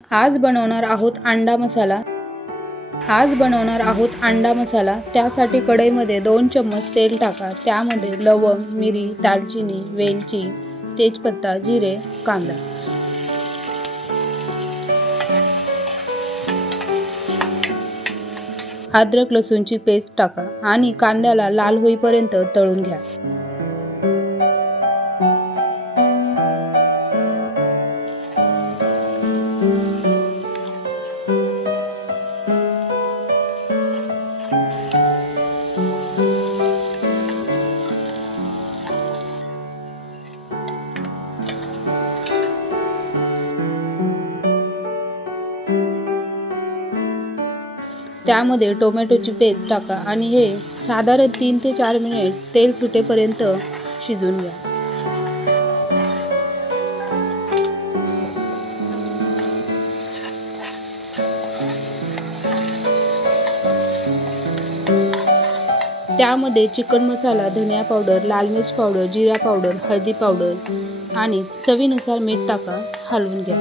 आज बनवणार आहोत अंडा मसाला। त्यासाठी कढईमध्ये 2 चम्मच तेल टाका। त्यामध्ये लवंग, मिरी, दालचिनी, वेलची, तेजपत्ता, जिरे, कांदा, अद्रक लसूणची पेस्ट टाका आणि कांद्याला लाल होईपर्यंत तळून घ्या। त्यामध्ये टोमॅटोची पेस्ट टाका आणि हे साधारण 3 ते 4 मिनिट तेल सुटेपर्यंत शिजवून घ्या। त्यामध्ये चिकन मसाला, धनिया पावडर, लाल मिर्च पावडर, जिरा पावडर, हळदी पावडर आणि चवीनुसार मीठ टाका। हलवून घ्या।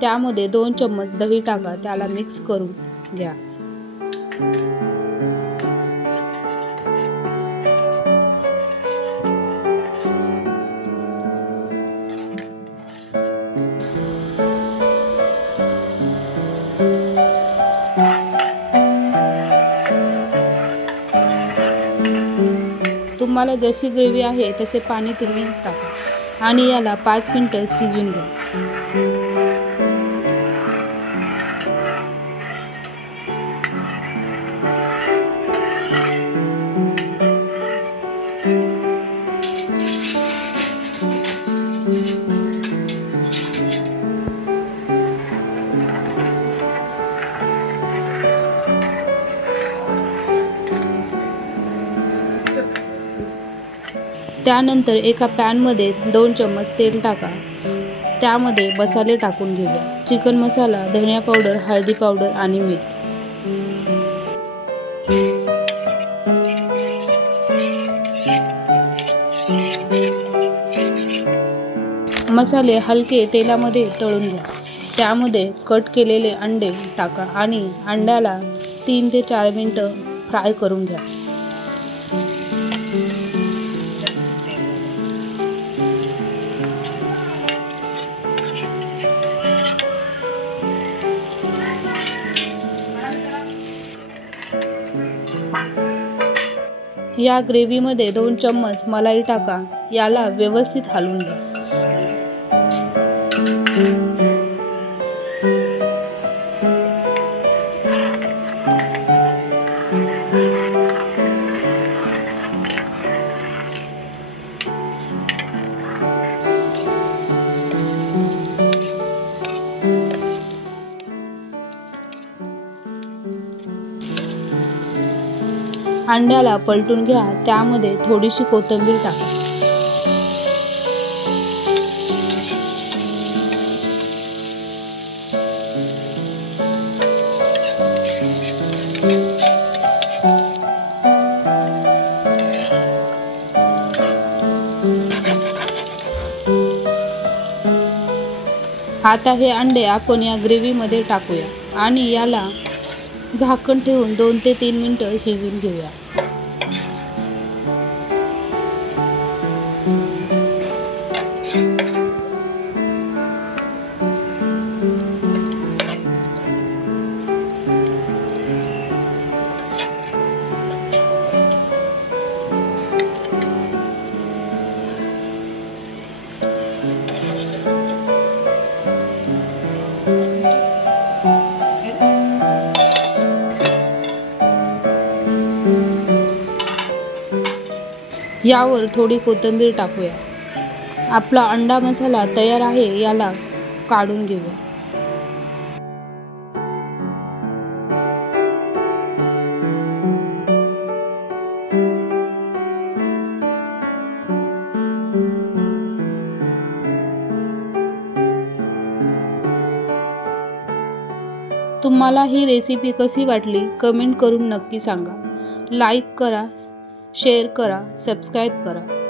त्यामध्ये 2 चम्मच दही टाका। त्याला मिक्स करून घ्या। तुम्हाला जशी ग्रेव्ही आहे तसे पाणी तुम्ही टाका आणि याला 5 मिनिटे शिजवून घ्या। त्यानंतर एका पॅनमध्ये 2 चम्मच तेल टाका। त्यामध्ये मसाले टाकून घेऊया। चिकन मसाला, धनिया पावडर, हळदी पावडर आणि मीठ। मसाले हलके तेलामध्ये तळून घ्या। त्यामध्ये कट केलेले अंडे टाका आणि अंड्याला 3 ते 4 मिनिटे फ्राय करून घ्या। या ग्रेव्हीमध्ये 2 चम्मच मलाई टाका। याला व्यवस्थित हलवून घ्या। अंड्याला पलटून घ्या। त्यामध्ये थोडीशी कोथिंबीर टाका। आता हे अंडे आपण या ग्रेव्हीमध्ये टाकूया आणि याला झाकण ठेवून 2 ते 3 मिनिटे शिजवून घेऊया। यावर थोडी कोथिंबीर टाकूया। आपला अंडा मसाला तयार आहे। याला काढून घेऊया। तुम्हाला ही रेसिपी कशी वाटली कमेंट करून नक्की सांगा. लाईक करा, शेअर करा, सबस्क्राईब करा.